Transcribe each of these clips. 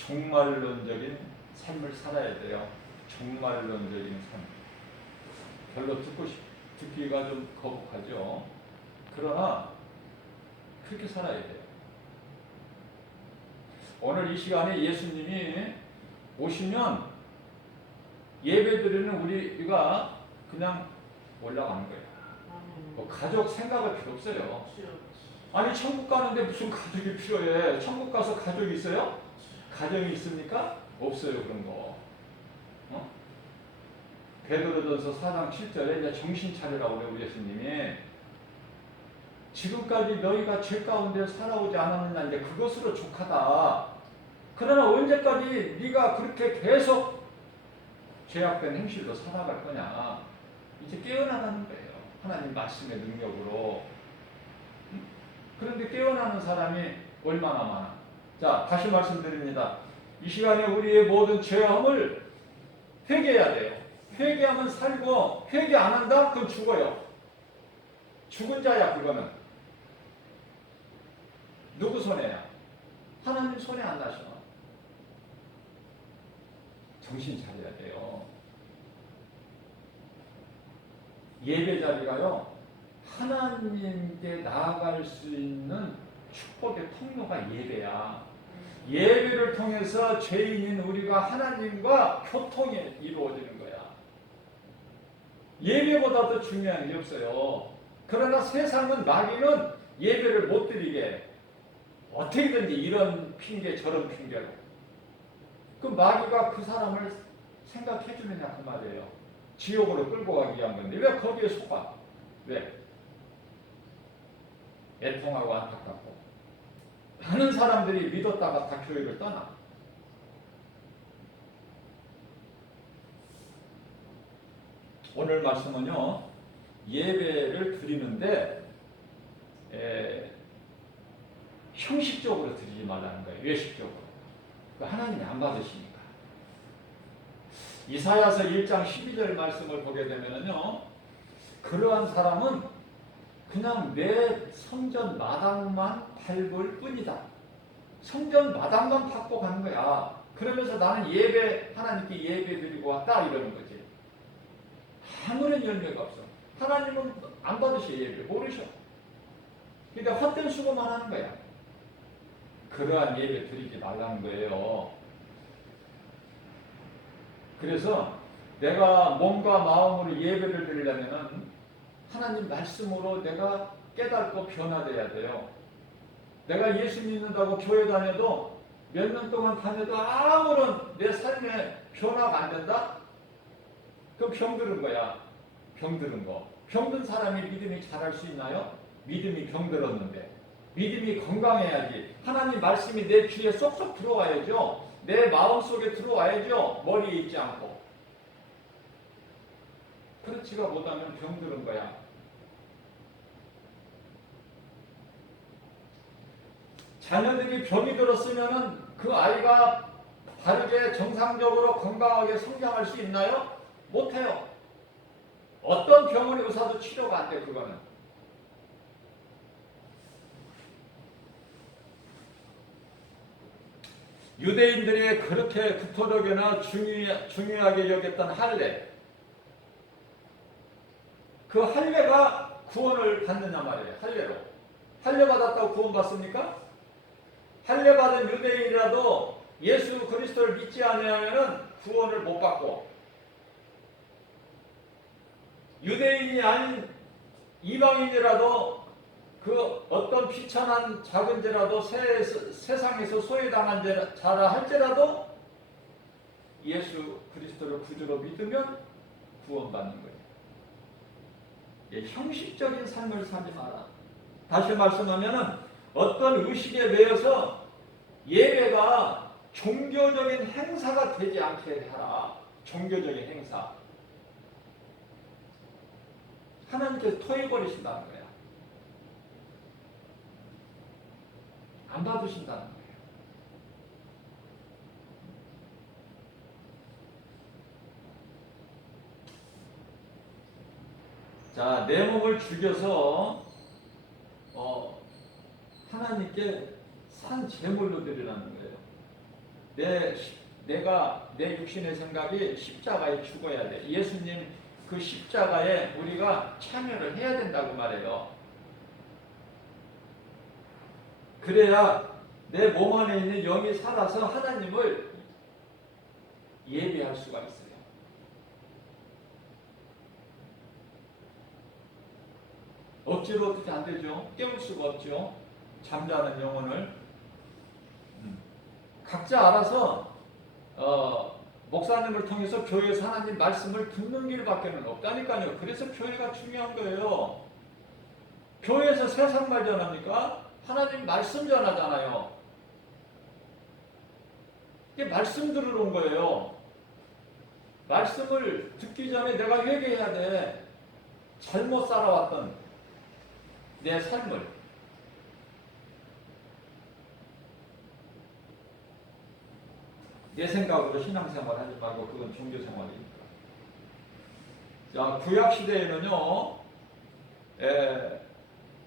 종말론적인 삶을 살아야 돼요. 종말론적인 삶. 별로 듣기가 좀 거북하죠. 그러나 그렇게 살아야 돼요. 오늘 이 시간에 예수님이 오시면 예배드리는 우리가 그냥 올라가는 거예요. 뭐 가족 생각할 필요 없어요. 아니 천국 가는데 무슨 가족이 필요해? 천국 가서 가족이 있어요? 가정이 있습니까? 없어요. 그런 거. 베드로전서 4장 7절에 이제 정신 차리라고 그래요. 우리 예수님이 지금까지 너희가 죄 가운데 살아오지 않았느냐, 이제 그것으로 족하다. 그러나 언제까지 네가 그렇게 계속 죄악된 행실로 살아갈 거냐. 이제 깨어나가는 거예요. 하나님 말씀의 능력으로. 그런데 깨어나는 사람이 얼마나 많아. 자, 다시 말씀드립니다. 이 시간에 우리의 모든 죄함을 회개해야 돼요. 회개하면 살고, 회개 안 한다? 그럼 죽어요. 죽은 자야. 그거는 누구 손해야? 하나님 손해 안 나셔. 정신 차려야 돼요. 예배 자리가요, 하나님께 나아갈 수 있는 축복의 통로가 예배야. 예배를 통해서 죄인인 우리가 하나님과 교통이 이루어지는 거야. 예배보다 더 중요한 게 없어요. 그러나 세상은, 마귀는 예배를 못 드리게 어떻게든지 이런 핑계 저런 핑계로, 그 마귀가 그 사람을 생각해 주느냐 그 말이에요. 지옥으로 끌고 가기 위한 건데 왜 거기에 속아? 왜? 애통하고 안타깝고. 많은 사람들이 믿었다가 다 교회를 떠나. 오늘 말씀은요, 예배를 드리는데 형식적으로 드리지 말라는 거예요. 외식적으로. 하나님이 안 받으시니까. 이사야서 1장 12절 말씀을 보게 되면요, 그러한 사람은 그냥 내 성전 마당만 밟을 뿐이다. 성전 마당만 밟고 가는 거야. 그러면서 나는 하나님께 예배 드리고 왔다 이러는 거지. 아무런 열매가 없어. 하나님은 안 받으셔. 예배 모르셔. 그러니까 헛된 수고만 하는 거야. 그러한 예배 드리지 말라는 거예요. 그래서 내가 몸과 마음으로 예배를 드리려면 하나님 말씀으로 내가 깨닫고 변화돼야 돼요. 내가 예수 믿는다고 교회 다녀도 몇 년 동안 다녀도 아무런 내 삶에 변화가 안 된다? 그럼 병들은 거야. 병들은 거. 병든 사람이 믿음이 잘할 수 있나요? 믿음이 병들었는데. 믿음이 건강해야지. 하나님 말씀이 내 귀에 쏙쏙 들어와야죠. 내 마음속에 들어와야죠. 머리에 있지 않고. 그렇지가 못하면 병들은 거야. 자녀들이 병이 들었으면 그 아이가 바르게 정상적으로 건강하게 성장할 수 있나요? 못해요. 어떤 병원의 의사도 치료가 안 돼. 그거는. 유대인들이 그렇게 극토덕이나 중요하게 여겼던 할례, 그 할례가 구원을 받느냐 말이에요. 할례로. 할례 받았다고 구원 받습니까? 할례 받은 유대인이라도 예수 그리스도를 믿지 않으면 구원을 못 받고, 유대인이 아닌 이방인이라도 그 어떤 비천한 작은 죄라도 세상에서 소외당한 자라 할지라도 예수 그리스도를 구주로 믿으면 구원받는 거예요. 예, 형식적인 삶을 살지 마라. 다시 말씀하면 어떤 의식에 매여서 예배가 종교적인 행사가 되지 않게 하라. 종교적인 행사. 하나님께서 토해버리신다는 거야. 안 받으신다는 거예요. 자, 내 몸을 죽여서 하나님께 산 제물로 드리라는 거예요. 내 육신의 생각이 십자가에 죽어야 돼. 예수님 그 십자가에 우리가 참여를 해야 된다고 말해요. 그래야 내 몸 안에 있는 영이 살아서 하나님을 예배할 수가 있어요. 억지로 어떻게 안 되죠? 깨울 수가 없죠. 잠자는 영혼을. 각자 알아서 목사님을 통해서 교회에서 하나님 말씀을 듣는 길밖에는 없다니까요. 그래서 교회가 중요한 거예요. 교회에서 세상 말 전합니까? 하나님 말씀 전하잖아요. 이게 말씀 들으러 온 거예요. 말씀을 듣기 전에 내가 회개해야 돼. 잘못 살아왔던 내 삶을. 내 생각으로 신앙생활 하지 말고 그건 종교생활이니까. 자, 구약시대에는요,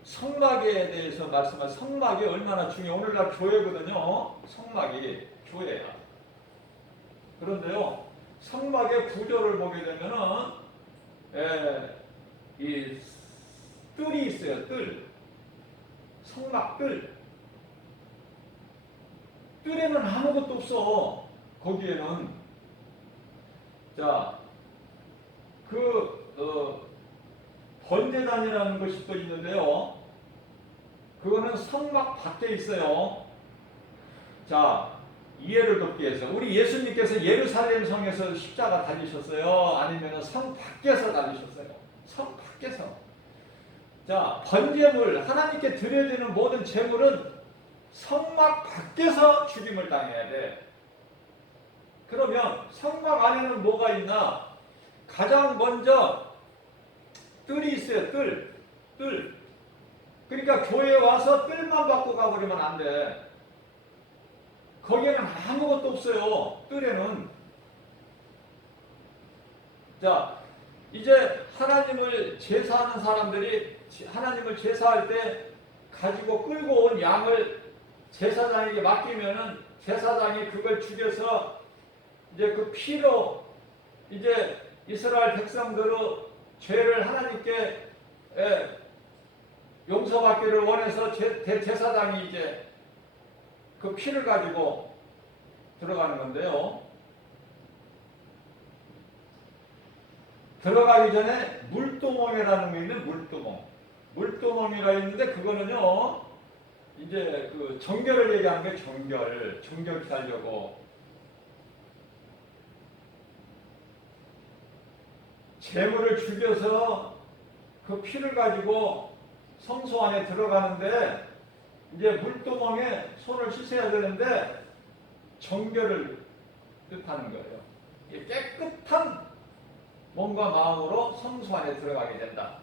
성막에 대해서 말씀한 성막이 얼마나 중요해요. 오늘날 교회거든요. 성막이 교회야. 그런데요, 성막의 구조를 보게 되면은, 이 뜰이 있어요. 뜰. 성막 뜰. 뜰에는 아무것도 없어. 거기에는. 자, 번제단이라는 것이 또 있는데요. 그거는 성막 밖에 있어요. 자, 이해를 돕기 위해서. 우리 예수님께서 예루살렘 성에서 십자가 달리셨어요? 아니면 성 밖에서 달리셨어요? 성 밖에서. 자, 번제물, 하나님께 드려지는 모든 제물은 성막 밖에서 죽임을 당해야 돼. 그러면 성막 안에는 뭐가 있나? 가장 먼저 뜰이 있어요. 뜰. 그러니까 교회에 와서 뜰만 받고 가버리면 안 돼. 거기에는 아무것도 없어요. 뜰에는. 자, 이제 하나님을 제사하는 사람들이 하나님을 제사할 때 가지고 끌고 온 양을 제사장에게 맡기면은 제사장이 그걸 죽여서 이제 그 피로 이제 이스라엘 백성들의 죄를 하나님께 용서받기를 원해서 대제사장이 이제 그 피를 가지고 들어가는 건데요. 들어가기 전에 물두멍이라는 게 있는 물두멍이라 있는데 그거는요 이제 그 정결을 얘기하는 게 정결 기하려고 제물을 죽여서 그 피를 가지고 성소 안에 들어가는데 이제 물두멍에 손을 씻어야 되는데 정결을 뜻하는 거예요. 깨끗한 몸과 마음으로 성소 안에 들어가게 된다.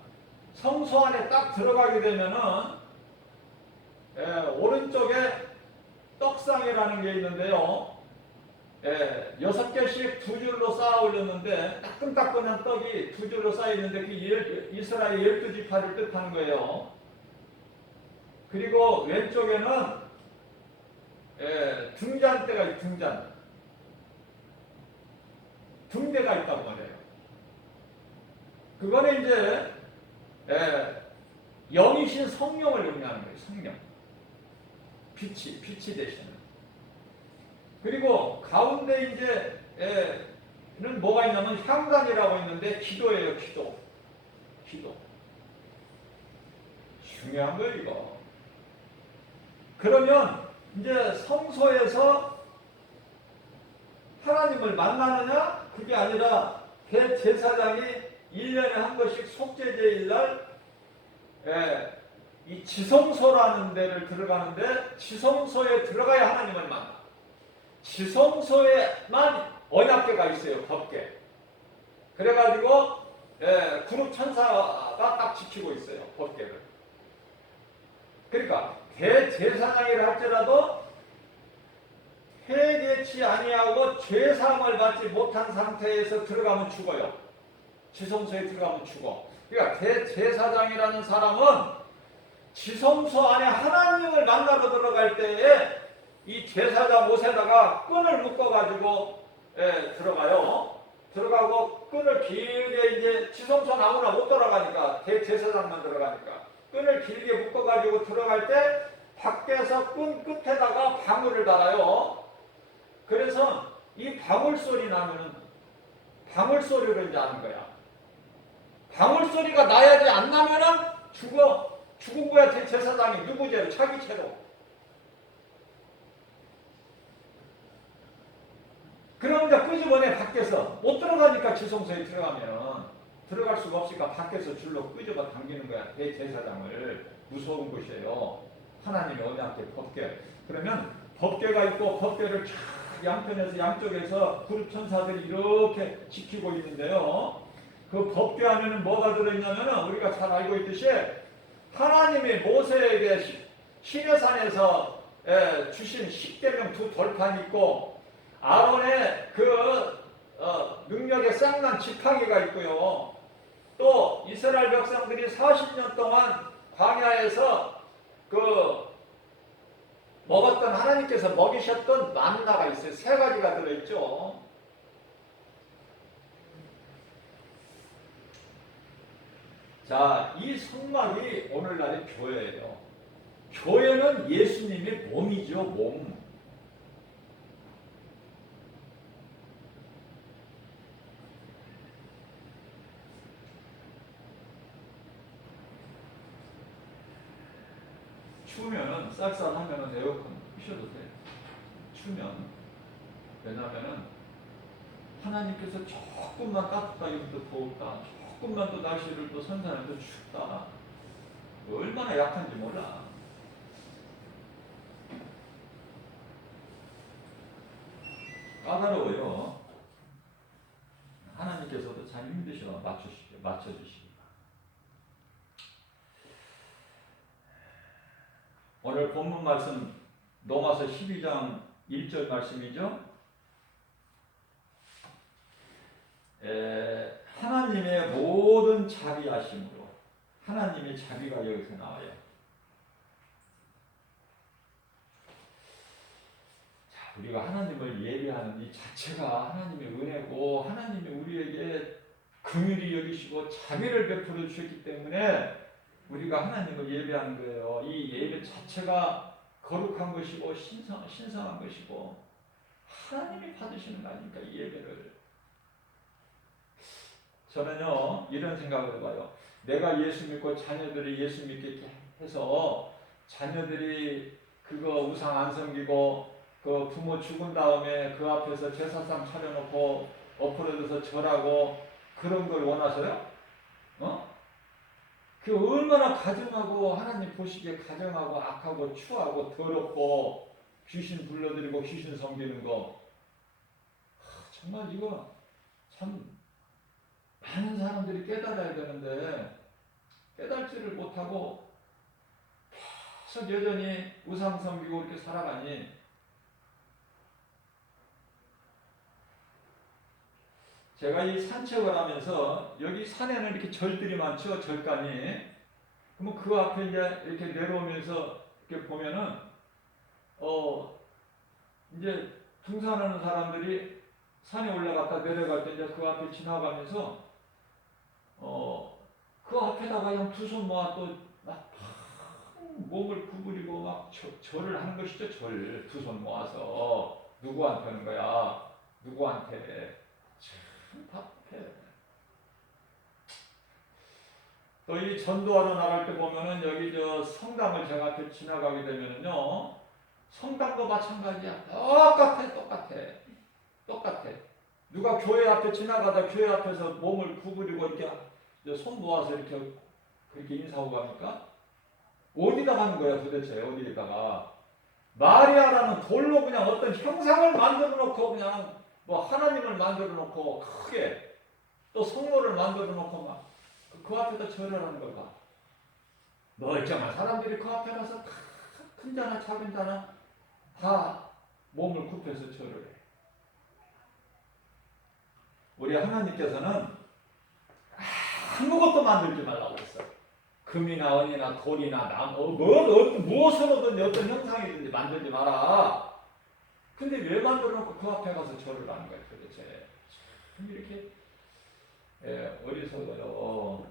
성소 안에 딱 들어가게 되면은 오른쪽에 떡상이라는 게 있는데요. 6개씩 두 줄로 쌓아 올렸는데 따끈따끈한 떡이 두 줄로 쌓여 있는데 그 이스라엘 12지파를 뜻하는 거예요. 그리고 왼쪽에는 등잔대가 있어요. 등대가 있다고 말해요. 그거는 이제 영이신 성령을 의미하는 거예요. 성령. 빛이 되시는. 그리고 가운데 이제는 뭐가 있냐면 향단이라고 있는데 기도예요. 기도. 중요한 거예요, 이거. 그러면 이제 성소에서 하나님을 만나느냐? 그게 아니라 대제사장이 1년에 한 번씩 속죄제일날 이 지성소라는 데를 들어가는데 지성소에 들어가야 하나님을 만나. 지성소에만 언약궤가 있어요. 법궤. 그래가지고 그룹 천사가 딱 지키고 있어요. 법궤를. 그러니까 대제사장이라 할지라도 회개치 아니하고 죄사함을 받지 못한 상태에서 들어가면 죽어요. 지성소에 들어가면 죽어. 그러니까 대제사장이라는 사람은 지성소 안에 하나님을 만나러 들어갈 때에 이 제사장 옷에다가 끈을 묶어가지고 들어가요. 들어가고 끈을 길게 이제 지성소 아무나 못 들어가니까 대제사장만 들어가니까 끈을 길게 묶어가지고 들어갈 때 밖에서 끈 끝에다가 방울을 달아요. 그래서 이 방울 소리 나면은 방울 소리를 이제 하는 거야. 방울 소리가 나야지 안 나면은 죽은 거야. 대제사장이 누구 죄로? 자기 죄로. 그럼 이제 끄집어내 밖에서 못 들어가니까 지성소에 들어갈 수가 없으니까 밖에서 줄로 끄집어 당기는 거야. 대제사장을. 무서운 것이에요. 하나님의 언약계 법궤. 그러면 법궤가 있고 법궤를 쫙 양편에서 양쪽에서 그룹 천사들이 이렇게 지키고 있는데요. 그 법궤 안에는 뭐가 들어있냐면 우리가 잘 알고 있듯이 하나님이 모세에게 시내산에서 주신 십계명 두 돌판이 있고 아론의 능력의 쌍난 지팡이가 있고요. 또 이스라엘 백성들이 40년 동안 광야에서 먹었던 하나님께서 먹이셨던 만나가 있어요. 세 가지가 들어있죠. 자, 이 성막이 오늘날의 교회예요. 교회는 예수님의 몸이죠, 몸. 추우면은 쌀쌀하면은 에어컨 끄셔도 돼. 추면. 왜냐면은 하나님께서 조금만 따뜻하게 또 더울까, 조금만 또 날씨를 또 선선하게 또 춥다. 얼마나 약한지 몰라. 까다로워요. 하나님께서도 참 힘드셔 맞춰주시기. 오늘 본문 말씀 로마서 12장 1절 말씀이죠. 하나님의 모든 자비하심으로 하나님의 자비가 여기서 나와요. 자, 우리가 하나님을 예배하는 이 자체가 하나님의 은혜고 하나님이 우리에게 긍휼히 여기시고 자비를 베풀어 주셨기 때문에 우리가 하나님을 예배하는 거예요. 이 예배 자체가 거룩한 것이고 신성한 것이고 하나님이 받으시는 거 아닙니까? 이 예배를. 저는요 이런 생각을 해봐요. 내가 예수 믿고 자녀들이 예수 믿게 해서 자녀들이 그거 우상 안 섬기고 그 부모 죽은 다음에 그 앞에서 제사상 차려놓고 엎어져서 절하고 그런 걸 원하세요? 그 얼마나 가정하고 하나님 보시기에 가정하고 악하고 추하고 더럽고 귀신 불러들이고 귀신 섬기는 거 정말 이거 참 많은 사람들이 깨달아야 되는데 깨달지를 못하고 계속 여전히 우상 섬기고 이렇게 살아가니 제가 이 산책을 하면서 여기 산에는 이렇게 절들이 많죠. 절간이. 그러면 그 앞에 이제 이렇게 내려오면서 이렇게 보면은 이제 등산하는 사람들이 산에 올라갔다 내려갈 때 이제 그 앞에 지나가면서 그 앞에다가 그냥 두 손 모아 또 막 몸을 구부리고 막 절을 하는 것이죠. 절 두 손 모아서 누구한테 하는 거야? 누구한테? 참 답답해. 또 이 전도하러 나갈 때 보면은 여기 저 성당을 제가 앞에 지나가게 되면은요 성당도 마찬가지야. 똑같아. 누가 교회 앞에 지나가다 교회 앞에서 몸을 구부리고 이렇게 손 모아서 이렇게 그렇게 인사하고 갑니까? 어디다 가는 거야 도대체? 어디에다가? 마리아라는 돌로 그냥 어떤 형상을 만들어 놓고 그냥 뭐 하나님을 만들어 놓고 크게 또 성모를 만들어 놓고 막 그 앞에다 절을 하는 걸 봐. 멀쩡한 사람들이 그 앞에 가서 큰 자나 작은 자나 다 몸을 굽혀서 절을 해. 우리 하나님께서는 아무것도 만들지 말라고 했어요. 금이나 은이나 돌이나 나무 무엇으로든 어떤 형상이든지 만들지 마라. 근데 왜 만들어 놓고 그 앞에 가서 절을 하는 거예요 도대체. 참 이렇게 어리석어요.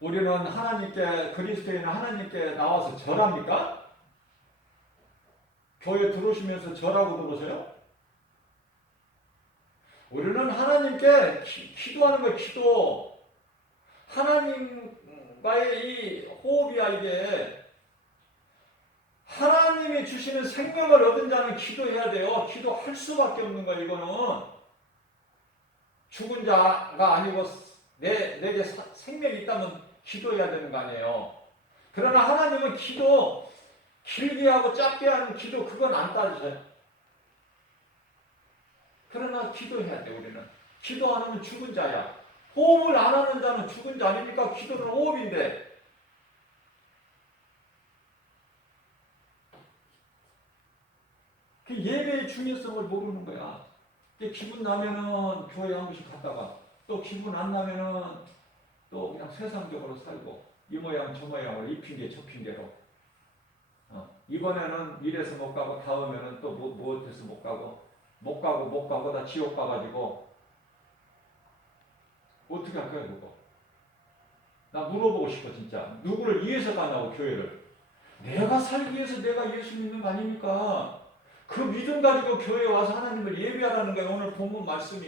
우리는 하나님께, 그리스도인은 하나님께 나와서 절합니까? 교회 들어오시면서 절하고 들어오세요? 우리는 하나님께 기도하는 거예요. 기도. 하나님과의 이 호흡이야 이게. 하나님이 주시는 생명을 얻은 자는 기도해야 돼요. 기도할 수밖에 없는 거예요. 이거는 죽은 자가 아니고 내게 생명이 있다면 기도해야 되는 거 아니에요. 그러나 하나님은 기도 길게 하고 짧게 하는 기도 그건 안 따지세요. 그러나 기도해야 돼. 우리는 기도 안 하면 죽은 자야. 호흡을 안 하는 자는 죽은 자 아닙니까? 기도는 호흡인데. 그 예배의 중요성을 모르는 거야. 기분 나면은 교회 한 번씩 갔다가 또 기분 안 나면은 또 그냥 세상적으로 살고 이 모양 저 모양으로 이 핑계 저 핑계로 이번에는 이래서 못 가고 다음에는 또 무엇해서 못 가고 다 지옥 가가지고 어떻게 할 거야 그거. 나 물어보고 싶어 진짜. 누구를 위해서 가냐고 교회를. 내가 살기 위해서 내가 예수 믿는 거 아닙니까? 그 믿음 가지고 교회에 와서 하나님을 예배하라는 거예요. 오늘 본문 말씀이.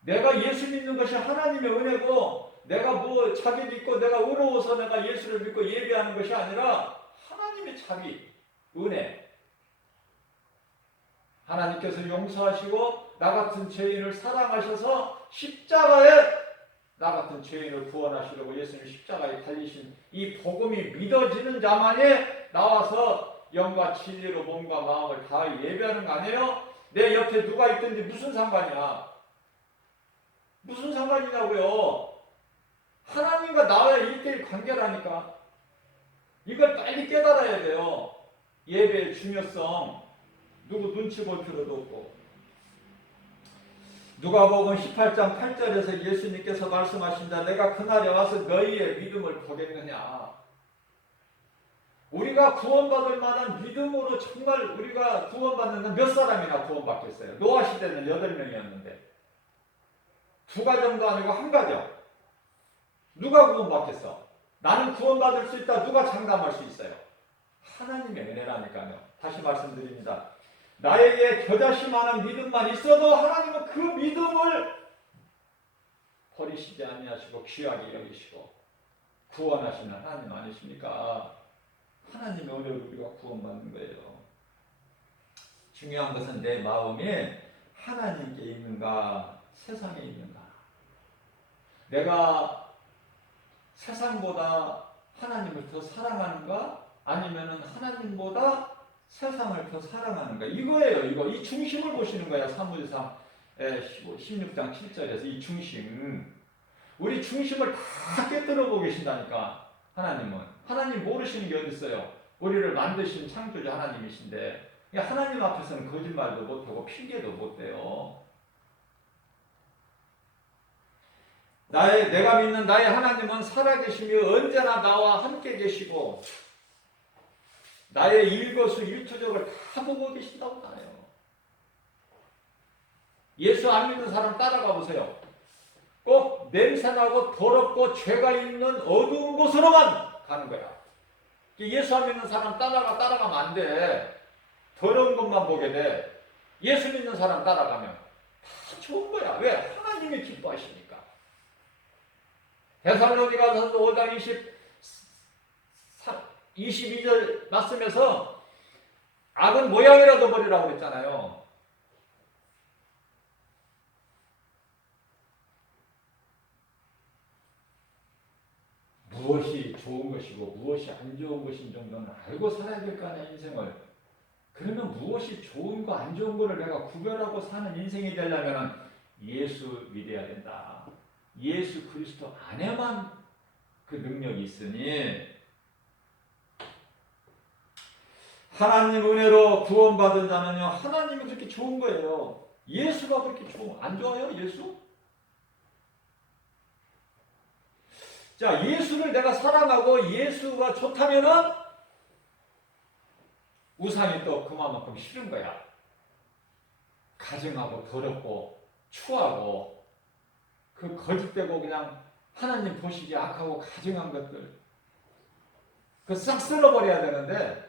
내가 예수 믿는 것이 하나님의 은혜고 내가 뭐 자격 있고 내가 의로워서 내가 예수를 믿고 예배하는 것이 아니라 하나님의 자비, 은혜. 하나님께서 용서하시고 나 같은 죄인을 사랑하셔서 십자가에 나 같은 죄인을 구원하시려고 예수님 십자가에 달리신 이 복음이 믿어지는 자만이 나와서 영과 진리로 몸과 마음을 다 예배하는 거 아니에요? 내 옆에 누가 있든지 무슨 상관이야? 무슨 상관이냐고요? 하나님과 나와의 1대1 관계라니까. 이걸 빨리 깨달아야 돼요. 예배의 중요성. 누구 눈치 볼 필요도 없고. 누가복음 18장 8절에서 예수님께서 말씀하신다. 내가 그날에 와서 너희의 믿음을 보겠느냐. 우리가 구원받을 만한 믿음으로 정말 우리가 구원받는 몇 사람이나 구원받겠어요? 노아 시대는 8명이었는데 2가정도 아니고 1가정. 누가 구원받겠어? 나는 구원받을 수 있다. 누가 장담할 수 있어요? 하나님의 은혜라니까요. 다시 말씀드립니다. 나에게 겨자씨만한 믿음만 있어도 하나님은 그 믿음을 버리시지 아니하시고 귀하게 여기시고 구원하시는 하나님 아니십니까? 하나님의 은혜로 우리가 구원받는 거예요. 중요한 것은 내 마음이 하나님께 있는가 세상에 있는가. 내가 세상보다 하나님을 더 사랑하는가 아니면 하나님보다 세상을 더 사랑하는가. 이거예요. 이 중심을 보시는 거야. 사무엘상 16장 7절에서 이 중심. 우리 중심을 다 깨뜨려 보고 계신다니까. 하나님 모르시는 게 어디 있어요? 우리를 만드신 창조주 하나님이신데 하나님 앞에서는 거짓말도 못하고 핑계도 못대요. 내가 믿는 나의 하나님은 살아계시며 언제나 나와 함께 계시고 나의 일거수일투족을 다 보고 계신다고 하네요. 예수 안 믿는 사람 따라가 보세요. 꼭 냄새나고 더럽고 죄가 있는 어두운 곳으로만 가는 거야. 예수 안 믿는 사람 따라가면 안 돼. 더러운 것만 보게 돼. 예수 믿는 사람 따라가면 다 좋은 거야. 왜? 하나님이 기뻐하시니까. 데살로니가서 5장 22절 말씀에서 악은 모양이라도 버리라고 그랬잖아요. 무엇이 좋은 것이고 무엇이 안 좋은 것인 정도는 알고 살아야 될 거 아니야, 인생을. 그러면 무엇이 좋은 거 안 좋은 거를 내가 구별하고 사는 인생이 되려면 예수 믿어야 된다. 예수 그리스도 안에만 그 능력이 있으니 하나님 은혜로 구원받은 자는요, 하나님이 그렇게 좋은 거예요. 예수가 그렇게 안 좋아요? 예수? 자, 예수를 내가 사랑하고 예수가 좋다면은 우상이 또 그만큼 싫은 거야. 가증하고 더럽고 추하고 그 거짓되고 그냥 하나님 보시기에 악하고 가증한 것들 그 싹 쓸어버려야 되는데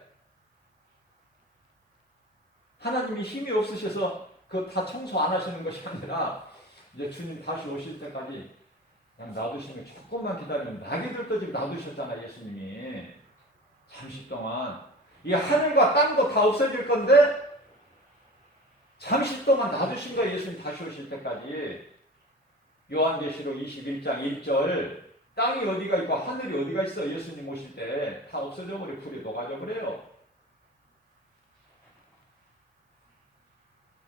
하나님이 힘이 없으셔서 그 다 청소 안 하시는 것이 아니라 이제 주님 다시 오실 때까지 그냥 놔두시면 조금만 기다리면 나귀들 떠지고 놔두셨잖아 예수님이. 잠시 동안 이 하늘과 땅도 다 없어질 건데 잠시 동안 놔두신 거야 예수님 다시 오실 때까지. 요한계시록 21장 1절 땅이 어디가 있고 하늘이 어디가 있어 예수님 오실 때 다 없어져 버려. 불이 녹아져 버려요.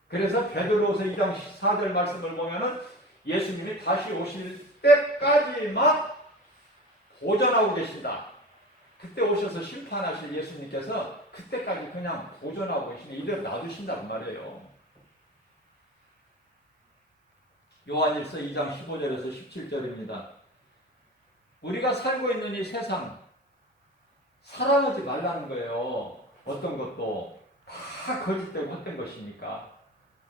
그래서 베드로서 2장 4절 말씀을 보면은 예수님이 다시 오실 때까지만 보존하고 계신다. 그때 오셔서 심판하실 예수님께서 그때까지 그냥 보존하고 계시네. 이대로 놔두신다는 말이에요. 요한일서 2장 15절에서 17절입니다. 우리가 살고 있는 이 세상 사랑하지 말라는 거예요. 어떤 것도 다 거짓되고 헛된 것이니까.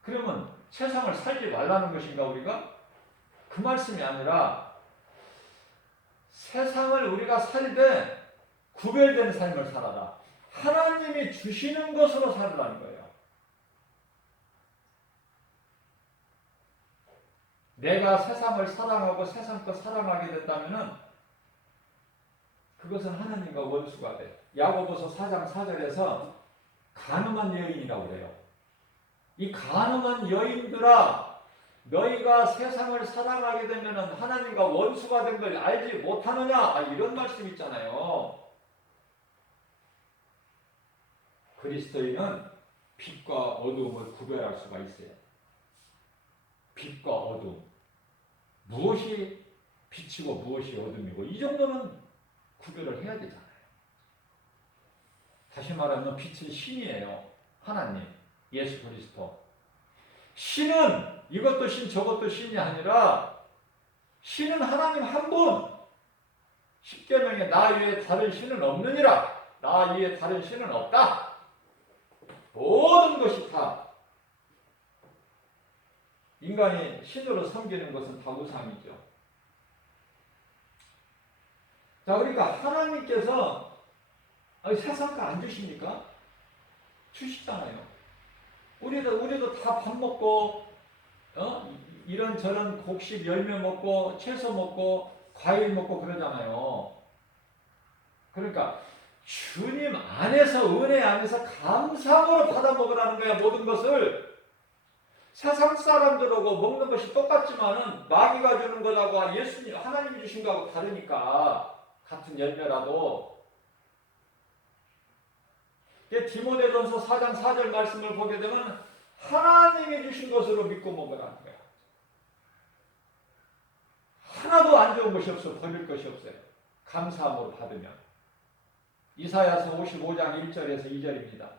그러면 세상을 살지 말라는 것인가 우리가? 그 말씀이 아니라 세상을 우리가 살되 구별된 삶을 살아라. 하나님이 주시는 것으로 살으라는 거예요. 내가 세상을 사랑하고 세상 것 사랑하게 됐다면은 그것은 하나님과 원수가 돼. 야고보서 4장 4절에서 간음한 여인이라고 그래요. 이 간음한 여인들아, 너희가 세상을 사랑하게 되면 하나님과 원수가 된 걸 알지 못하느냐? 이런 말씀 있잖아요. 그리스도인은 빛과 어두움을 구별할 수가 있어요. 빛과 어두움. 무엇이 빛이고 무엇이 어둠이고 이 정도는 구별을 해야 되잖아요. 다시 말하면 빛은 신이에요. 하나님, 예수 그리스도. 신은 이것도 신 저것도 신이 아니라 신은 하나님 한 분. 십계명에 나 위에 다른 신은 없느니라. 나 위에 다른 신은 없다. 모든 것이 다 인간이 신으로 섬기는 것은 다 우상이죠. 자, 그러니까 하나님께서 세상 거 안 주십니까? 주시잖아요. 우리도 다 밥 먹고 이런저런 곡식 열매 먹고 채소 먹고 과일 먹고 그러잖아요. 그러니까 주님 안에서 은혜 안에서 감사함으로 받아 먹으라는 거야. 모든 것을. 세상 사람들하고 먹는 것이 똑같지만은 마귀가 주는 것하고 예수님 하나님이 주신 거하고 다르니까 같은 열매라도. 디모데전서 4장 4절 말씀을 보게 되면 하나님이 주신 것으로 믿고 먹으라는 거야. 하나도 안 좋은 것이 없어. 버릴 것이 없어요. 감사함으로 받으면. 이사야서 55장 1절에서 2절입니다.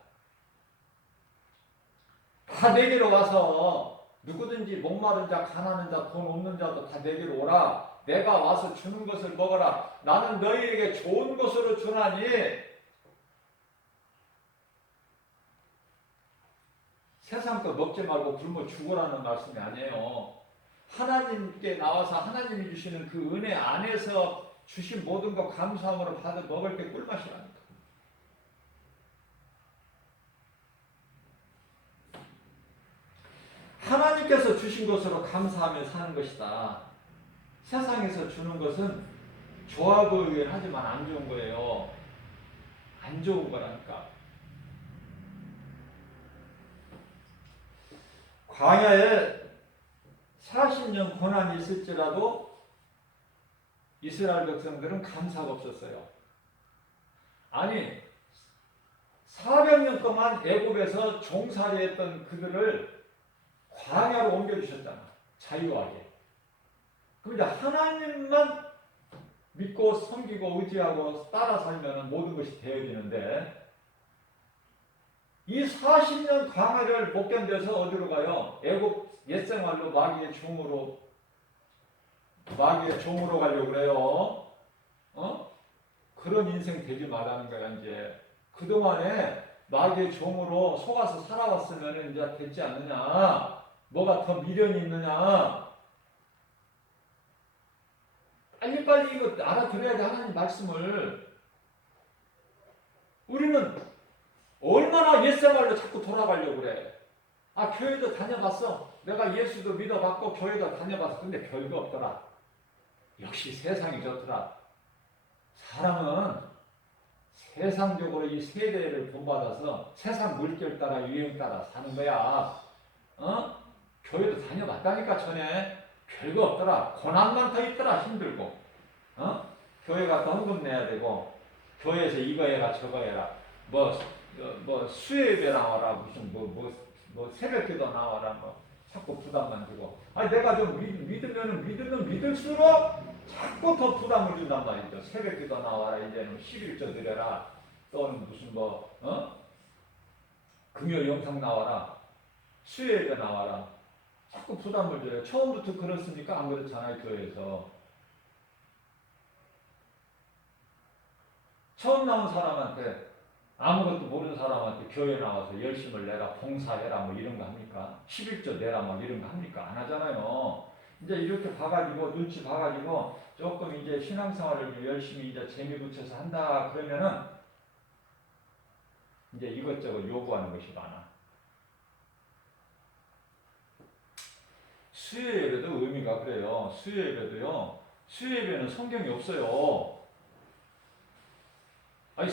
다 내게로 와서 누구든지 목마른 자, 가난한 자, 돈 없는 자도 다 내게로 오라. 내가 와서 주는 것을 먹어라. 나는 너희에게 좋은 것으로 주나니 세상 거 먹지 말고 굶어 죽으라는 말씀이 아니에요. 하나님께 나와서 하나님이 주시는 그 은혜 안에서 주신 모든 것 감사함으로 받아 먹을 때 꿀맛이라니까. 하나님께서 주신 것으로 감사하며 사는 것이다. 세상에서 주는 것은 좋아 보이긴 하지만 안 좋은 거예요. 안 좋은 거라니까. 광야에 40년 고난이 있을지라도 이스라엘 백성들은 감사가 없었어요. 아니 400년 동안 애굽에서 종살이했던 그들을 광야로 옮겨주셨잖아. 자유하게. 그런데 하나님만 믿고 섬기고 의지하고 따라 살면 모든 것이 되어지는데 이 40년 광야를 못 견뎌서 어디로 가요? 애굽 옛생활로 마귀의 종으로 가려고 그래요. 어? 그런 인생 되지 말라는 거야. 이제 그동안에 마귀의 종으로 속아서 살아왔으면 이제 되지 않느냐. 뭐가 더 미련이 있느냐. 빨리빨리 이거 알아들어야 돼. 하나님 말씀을. 우리는 얼마나 옛생활로 자꾸 돌아가려고 그래. 아, 교회도 다녀봤어. 내가 예수도 믿어봤고 교회도 다녀봤어. 근데 별거 없더라. 역시 세상이 좋더라. 사람은 세상적으로 이 세대를 본받아서 세상 물결 따라 유행 따라 사는 거야. 어? 교회도 다녀봤다니까 전에. 별거 없더라. 고난만 더 있더라. 힘들고. 어? 교회 가서 헌금 내야 되고 교회에서 이거 해라 저거 해라. 뭐 수요일에 나와라. 무슨 뭐 새벽기도 나와라. 뭐 자꾸 부담만 주고. 아니 내가 좀 믿으면 믿을수록 자꾸 더 부담을 준단 말이죠. 새벽기도 나와라. 이제는 11조 드려라. 또는 무슨 금요 영상 나와라. 수요일에 나와라. 자꾸 부담을 줘요. 처음부터 그렇습니까? 안 그렇잖아요. 교회에서. 처음 나온 사람한테 아무것도 모르는 사람한테 교회 나와서 열심을 내라, 봉사해라 뭐 이런 거 합니까? 11조 내라 뭐 이런 거 합니까? 안 하잖아요. 이제 이렇게 봐가지고 눈치 봐가지고 조금 이제 신앙생활을 열심히 이제 재미 붙여서 한다 그러면은 이제 이것저것 요구하는 것이 많아. 수요예배도 의미가 그래요. 수요예배도요. 수요예배는 성경이 없어요. 아니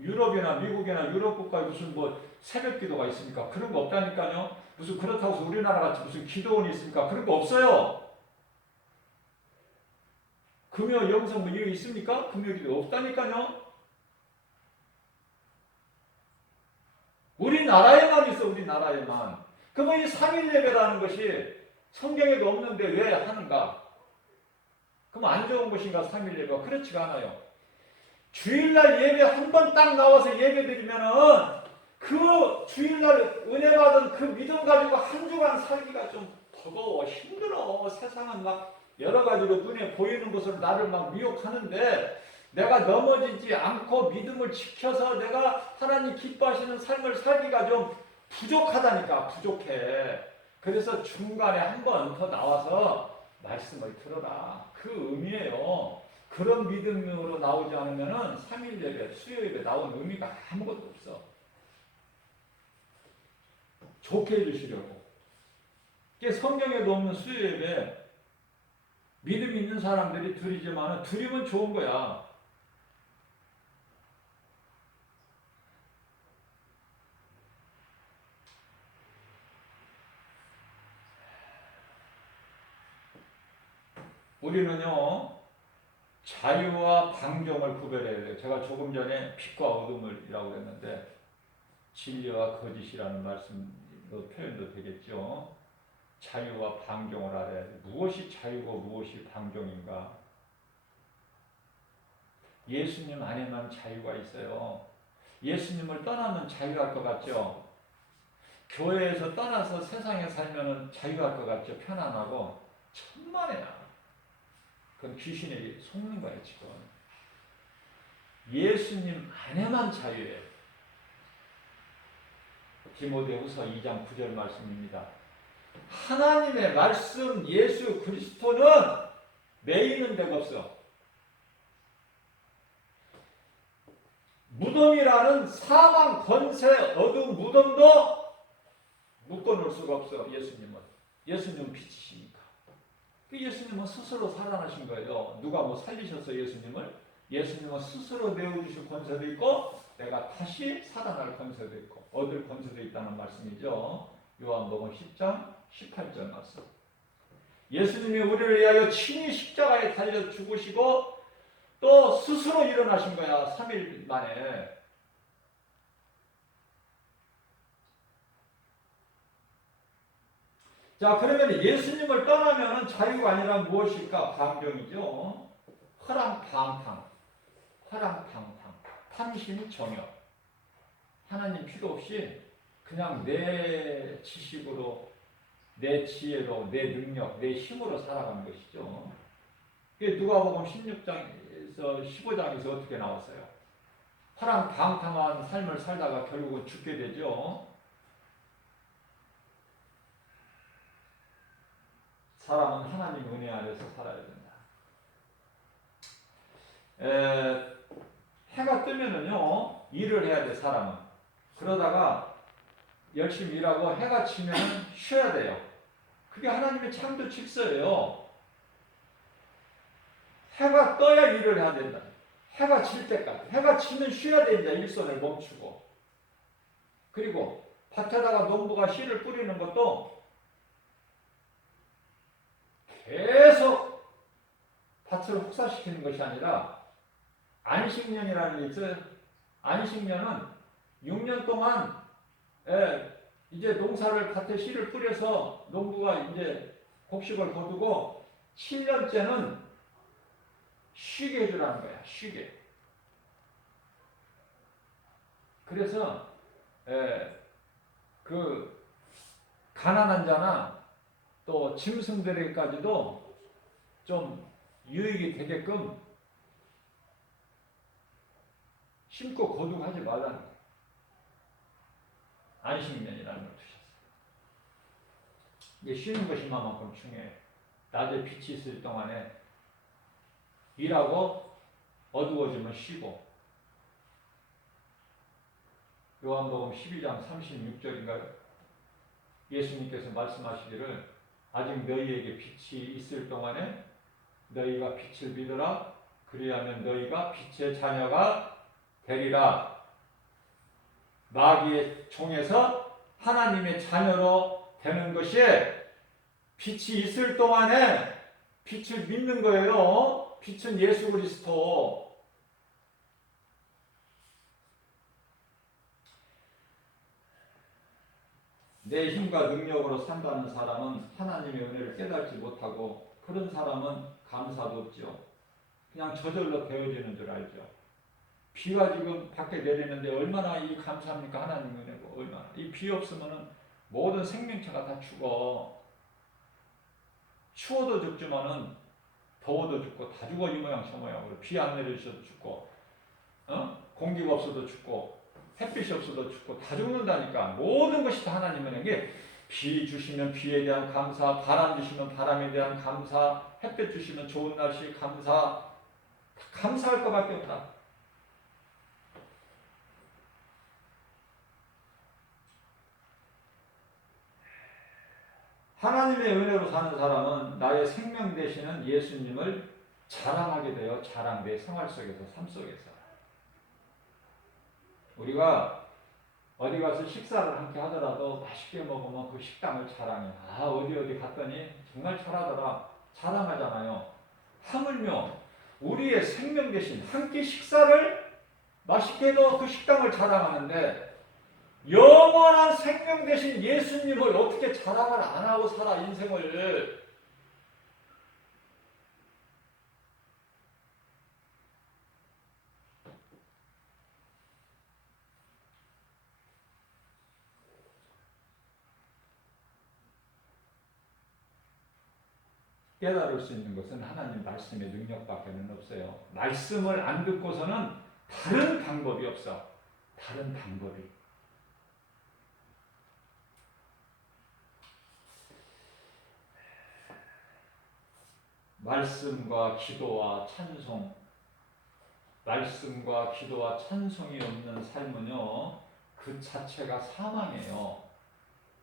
유럽이나 미국이나 유럽 국가에 무슨 뭐 새벽 기도가 있습니까? 그런 거 없다니까요. 무슨 그렇다고 해서 우리나라 같이 무슨 기도원이 있습니까? 그런 거 없어요. 금요 영성 뭐 이거 있습니까? 금요 기도 없다니까요. 우리나라에만 있어. 우리나라에만. 그러면 이 3일 예배라는 것이 성경에도 없는데 왜 하는가? 그럼 안 좋은 것인가? 3일 예배가 그렇지가 않아요. 주일날 예배 한 번 딱 나와서 예배 드리면은 그 주일날 은혜 받은 그 믿음 가지고 한 주간 살기가 좀 버거워. 힘들어. 세상은 막 여러 가지로 눈에 보이는 것으로 나를 막 미혹하는데 내가 넘어지지 않고 믿음을 지켜서 내가 하나님 기뻐하시는 삶을 살기가 좀 부족하다니까. 부족해. 그래서 중간에 한 번 더 나와서 말씀을 들어라. 그 의미예요. 그런 믿음으로 나오지 않으면은 3일 예배, 수요 예배 나온 의미가 아무것도 없어. 좋게 해주시려고. 이게 성경에도 없는 수요 예배, 믿음 있는 사람들이 드리지만은 드리면 좋은 거야. 우리는요, 자유와 방종을 구별해야 돼요. 제가 조금 전에 빛과 어둠을이라고 했는데 진리와 거짓이라는 말씀도 표현도 되겠죠. 자유와 방종을 알아야 돼요. 무엇이 자유고 무엇이 방종인가? 예수님 안에만 자유가 있어요. 예수님을 떠나면 자유할 것 같죠? 교회에서 떠나서 세상에 살면 자유할 것 같죠? 편안하고 천만에나. 그건 귀신에 속는 거예요, 지금. 예수님 안에만 자유예요. 디모데후서 2장 9절 말씀입니다. 하나님의 말씀 예수 그리스도는 매이는 데가 없어. 무덤이라는 사망 권세 어두운 무덤도 묶어놓을 수가 없어. 예수님은 빛이시니까. 그 예수님은 스스로 살아나신 거예요. 누가 뭐 살리셨어 예수님을? 예수님은 스스로 내어주실 권세도 있고 내가 다시 살아날 권세도 있고 얻을 권세도 있다는 말씀이죠. 요한복음 10장 18절 말씀. 예수님이 우리를 위하여 친히 십자가에 달려 죽으시고 또 스스로 일어나신 거야. 3일 만에. 자, 그러면 예수님을 떠나면 자유가 아니라 무엇일까? 방종이죠. 허랑방탕, 탐심, 정욕. 하나님 필요 없이 그냥 내 지식으로, 내 지혜로, 내 능력, 내 힘으로 살아가는 것이죠. 이게 누가복음 16장에서 15장에서 어떻게 나왔어요? 화랑방탕한 삶을 살다가 결국은 죽게 되죠. 사람은 하나님 은혜 아래서 살아야 된다. 해가 뜨면은요 일을 해야 돼. 사람은 그러다가 열심히 일하고 해가 지면 쉬어야 돼요. 그게 하나님의 창조 질서예요. 해가 떠야 일을 해야 된다. 해가 질 때까지. 해가 지면 쉬어야 된다. 일손을 멈추고. 그리고 밭에다가 농부가 씨를 뿌리는 것도 계속 밭을 혹사시키는 것이 아니라 안식년이라는 게 있어요. 안식년은 6년 동안 이제 농사를 밭에 씨를 뿌려서 농부가 이제 곡식을 거두고 7년째는 쉬게 해주라는 거야. 쉬게. 그래서 그 가난한 자나 또 짐승들에게까지도 좀 유익이 되게끔 심고 거두고 하지 말라는 거예요. 안식년이라는 걸 두셨어요. 이제 쉬는 것이 만큼 중요해. 낮에 빛이 있을 동안에 일하고 어두워지면 쉬고. 요한복음 12장 36절인가요? 예수님께서 말씀하시기를 아직 너희에게 빛이 있을 동안에 너희가 빛을 믿으라. 그리하면 너희가 빛의 자녀가 되리라. 마귀의 종에서 하나님의 자녀로 되는 것이 빛이 있을 동안에 빛을 믿는 거예요. 빛은 예수 그리스도. 내 힘과 능력으로 산다는 사람은 하나님의 은혜를 깨닫지 못하고 그런 사람은 감사도 없죠. 그냥 저절로 되어지는 줄 알죠. 비가 지금 밖에 내리는데 얼마나 이 감사합니까? 하나님 은혜고 얼마나. 이 비 없으면은 모든 생명체가 다 죽어. 추워도 죽지만은 더워도 죽고 다 죽어. 이 모양 저 모양으로. 비 안 내려주셔도 죽고 공기가 없어도 죽고 햇빛이 없어도 죽고 다 죽는다니까. 모든 것이 다 하나님 은혜게. 비 주시면 비에 대한 감사, 바람 주시면 바람에 대한 감사, 햇볕 주시면 좋은 날씨 감사. 감사할 것밖에 없다. 하나님의 은혜로 사는 사람은 나의 생명 되시는 예수님을 자랑하게 되어 자랑돼. 생활 속에서, 삶 속에서. 우리가 어디 가서 식사를 함께 하더라도 맛있게 먹으면 그 식당을 자랑해. 아, 어디 갔더니 정말 잘하더라. 자랑하잖아요. 하물며 우리의 생명 대신 한 끼 식사를 맛있게 해도 그 식당을 자랑하는데 영원한 생명 대신 예수님을 어떻게 자랑을 안 하고 살아, 인생을. 깨달을 수 있는 것은 하나님 말씀의 능력밖에 없어요. 말씀을 안 듣고서는 다른 방법이 없어. 다른 방법이. 말씀과 기도와 찬송, 말씀과 기도와 찬송이 없는 삶은요, 그 자체가 사망이에요.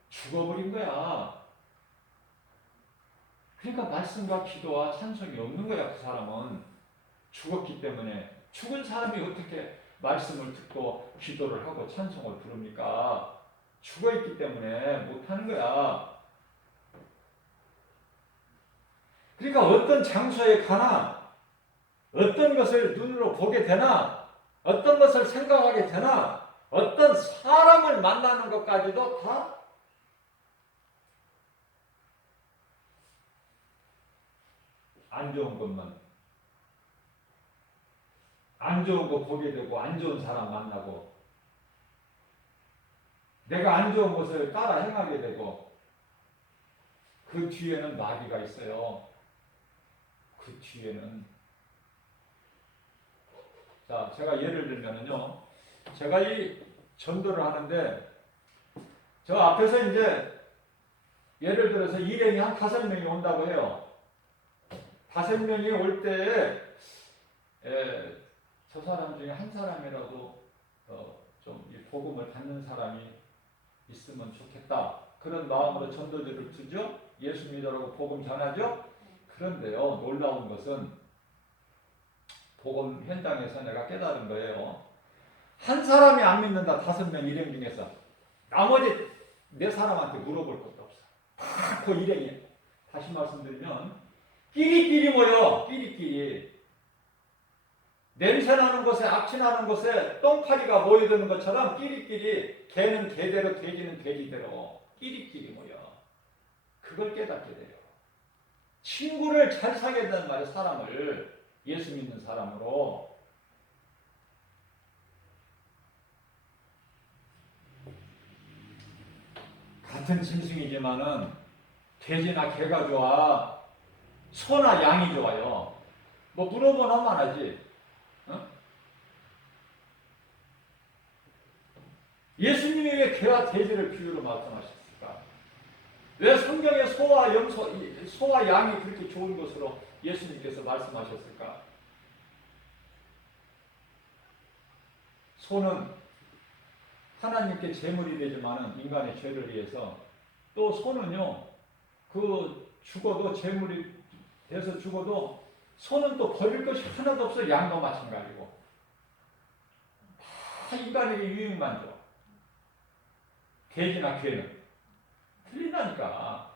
죽어버린 거야. 그러니까 말씀과 기도와 찬송이 없는 거야. 그 사람은 죽었기 때문에. 죽은 사람이 어떻게 말씀을 듣고 기도를 하고 찬송을 부릅니까? 죽어있기 때문에 못하는 거야. 그러니까 어떤 장소에 가나, 어떤 것을 눈으로 보게 되나, 어떤 것을 생각하게 되나, 어떤 사람을 만나는 것까지도 다 안 좋은 것만, 안 좋은 거 보게 되고, 안 좋은 사람 만나고, 내가 안 좋은 것을 따라 행하게 되고, 그 뒤에는 마귀가 있어요. 그 뒤에는, 자, 제가 예를 들면은요, 제가 이 전도를 하는데, 저 앞에서 이제 예를 들어서 일행이 한 5명이 온다고 해요. 5명이 올 때에 저 사람 중에 한 사람이라도 좀 이 복음을 받는 사람이 있으면 좋겠다. 그런 마음으로 전도지를 주죠. 예수 믿으라고 복음 전하죠. 그런데요, 놀라운 것은 복음 현장에서 내가 깨달은 거예요. 한 사람이 안 믿는다. 5명 일행 중에서 나머지 4사람한테 물어볼 것도 없어. 다 그 일행이에요. 다시 말씀드리면 끼리끼리 모여. 끼리끼리. 냄새나는 곳에, 악취나는 곳에 똥파리가 모여드는 것처럼 끼리끼리, 개는 개대로, 돼지는 돼지대로 끼리끼리 모여. 그걸 깨닫게 돼요. 친구를 잘 사귀어야 된단 말이에요. 사람을. 예수 믿는 사람으로. 같은 짐승이지만은 돼지나 개가 좋아, 소나 양이 좋아요. 뭐 물어보면 안 하지. 어? 예수님이 왜 개와 돼지를 비유로 말씀하셨을까? 왜 성경에 소와 양이 그렇게 좋은 것으로 예수님께서 말씀하셨을까? 소는 하나님께 제물이 되지만은 인간의 죄를 위해서, 또 소는요, 그 죽어도 제물이 돼서 죽어도 소는 또 버릴 것이 하나도 없어. 양도 마찬가지고 다 인간에게 유익만 줘. 돼지나 개는 틀린다니까.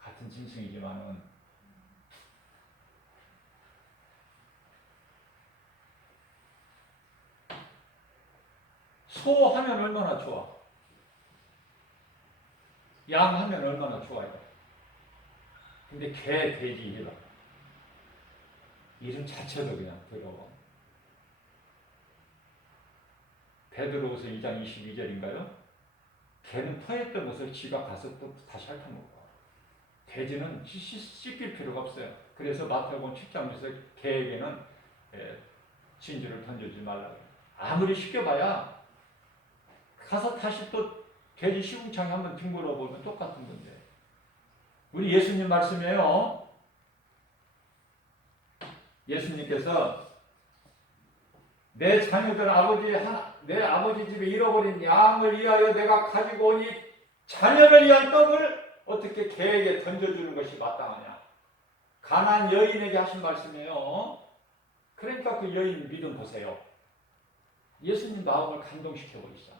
같은 짐승이지만은. 소 하면 얼마나 좋아. 양 하면 얼마나 좋아요. 근데 개, 돼지 이름 자체도 그냥 더러워. 베드로후서 2장 22절인가요? 개는 토했던 것을 지가 가서 또 다시 핥아먹어. 돼지는 씻길 필요가 없어요. 그래서 마태복음 7장에서 개에게는 진주를 던지지 말라고. 아무리 시켜봐야 가서 다시 또 돼지 시궁창에 한번 뒹굴어 보면 똑같은 건데. 우리 예수님 말씀이에요. 예수님께서 내 자녀들 내 아버지 집에 잃어버린 양을 위하여 내가 가지고 오니 자녀를 위한 떡을 어떻게 개에게 던져주는 것이 마땅하냐. 가난한 여인에게 하신 말씀이에요. 그러니까 그 여인 믿음 보세요. 예수님 마음을 감동시켜 버리시잖아요.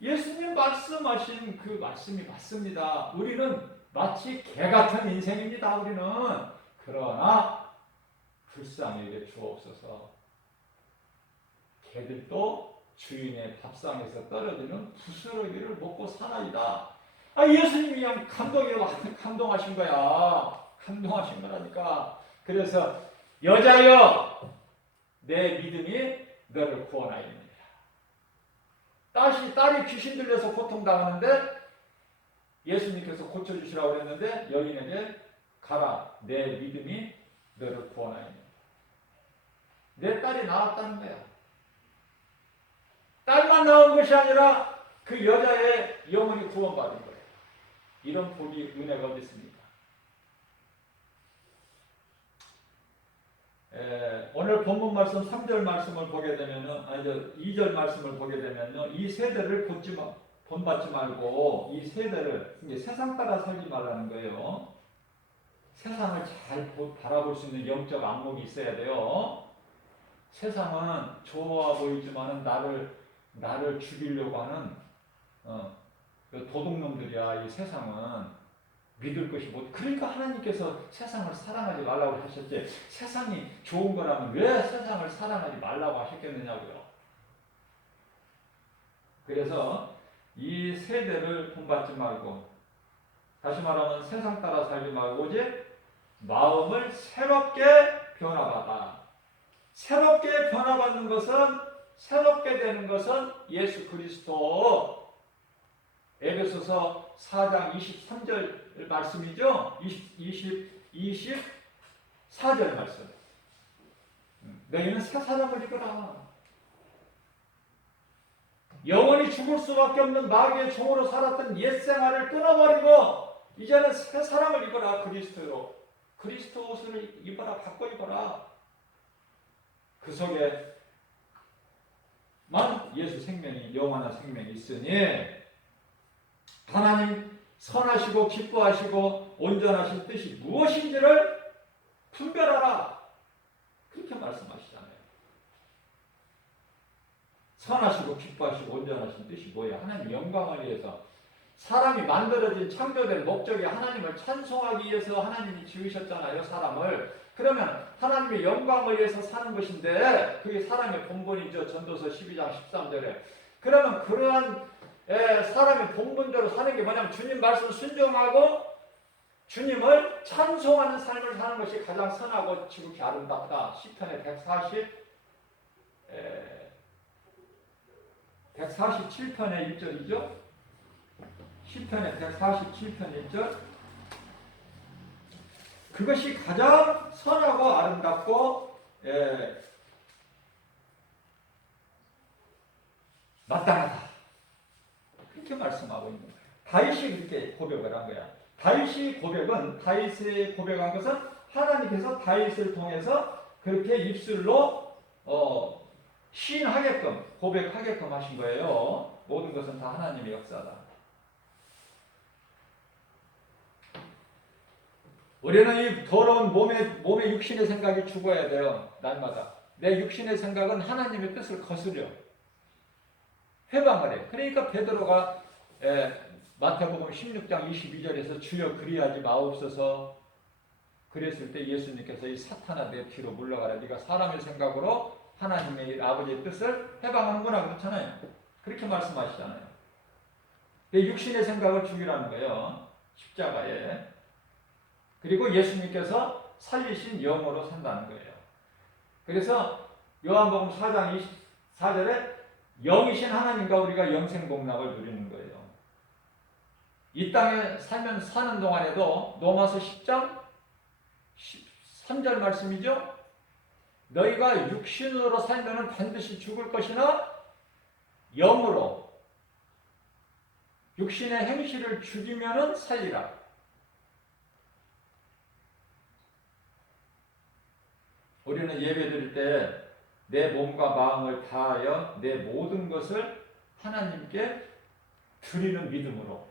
예수님 말씀하신 그 말씀이 맞습니다. 우리는 마치 개 같은 인생입니다. 우리는. 그러나 불쌍히 여겨 주옵소서. 개들도 주인의 밥상에서 떨어지는 부스러기를 먹고 사나이다. 예수님이 그냥 감동하신 거야. 감동하신 거라니까. 그래서 여자여, 내 믿음이 너를 구원하였느니라. 딸이 귀신 들려서 고통당하는데 예수님께서 고쳐주시라고 그랬는데 여인에게 가라, 내 믿음이 너를 구원하였느니라. 내 딸이 나았다는 거야. 딸만 나온 것이 아니라 그 여자의 영혼이 구원받은 거예요. 이런 복이, 은혜가 어디 있습니까? 오늘 본문 말씀 3절 말씀을 보게 되면은, 2절 말씀을 보게 되면요, 이 세대를 본받지 말고 이 세대를 이제 세상 따라 살지 말라는 거예요. 세상을 잘 바라볼 수 있는 영적 안목이 있어야 돼요. 세상은 좋아 보이지만은 나를 죽이려고 하는 도둑놈들이야. 이 세상은 믿을 것이 못. 그러니까 하나님께서 세상을 사랑하지 말라고 하셨지. 세상이 좋은 거라면 왜 세상을 사랑하지 말라고 하셨겠느냐고요. 그래서 이 세대를 본받지 말고, 다시 말하면 세상 따라 살지 말고 오직 마음을 새롭게 변화받아. 새롭게 변화받는 것은, 새롭게 되는 것은 예수 그리스도, 에베소서 4장 23절 말씀이죠. 24절 말씀. 너희는 새 사람을 입어라. 영원히 죽을 수밖에 없는 마귀의 종으로 살았던 옛 생활을 끊어버리고 이제는 새 사람을 입어라. 그리스도로. 그리스도 옷을 입어라. 바꿔 입어라. 그 속에만 예수 생명이 영원한 생명이 있으니 하나님 선하시고 기뻐하시고 온전하신 뜻이 무엇인지를 분별하라. 그렇게 말씀하시잖아요. 선하시고 기뻐하시고 온전하신 뜻이 뭐예요? 하나님 영광을 위해서 사람이 만들어진 창조된 목적이 하나님을 찬송하기 위해서 하나님이 지으셨잖아요. 사람을. 그러면 하나님의 영광을 위해서 사는 것인데 그게 사람의 본분이죠. 전도서 12장 13절에. 그러면 그러한 사람의 본분대로 사는 게 뭐냐면 주님 말씀 순종하고 주님을 찬송하는 삶을 사는 것이 가장 선하고 지극히 아름답다. 시편의 147편의 1절이죠. 시편의 147편 1절. 그것이 가장 선하고 아름답고 마땅하다. 그렇게 말씀하고 있는 거예요. 다윗이 그렇게 고백을 한 거야. 다윗의 고백한 것은 하나님께서 다윗을 통해서 그렇게 입술로 시인하게끔 고백하게끔 하신 거예요. 모든 것은 다 하나님의 역사다. 우리는 이 더러운 몸의 육신의 생각이 죽어야 돼요. 날마다. 내 육신의 생각은 하나님의 뜻을 거스려 해방을 해. 그러니까 베드로가 마태복음 16장 22절에서 주여 그리하지 마옵소서 그랬을 때 예수님께서 이 사탄아 내 뒤로 물러가라. 네가 사람의 생각으로 하나님의 아버지의 뜻을 해방하는구나 그렇잖아요. 그렇게 말씀하시잖아요. 내 육신의 생각을 죽이라는 거예요. 십자가에. 그리고 예수님께서 살리신 영으로 산다는 거예요. 그래서 요한복음 4장 24절에 영이신 하나님과 우리가 영생복락을 누리는 거예요. 이 땅에 사는 동안에도 로마서 10장 13절 말씀이죠. 너희가 육신으로 살면 반드시 죽을 것이나 영으로 육신의 행실을 죽이면 살리라. 우리는 예배드릴 때 내 몸과 마음을 다하여 내 모든 것을 하나님께 드리는 믿음으로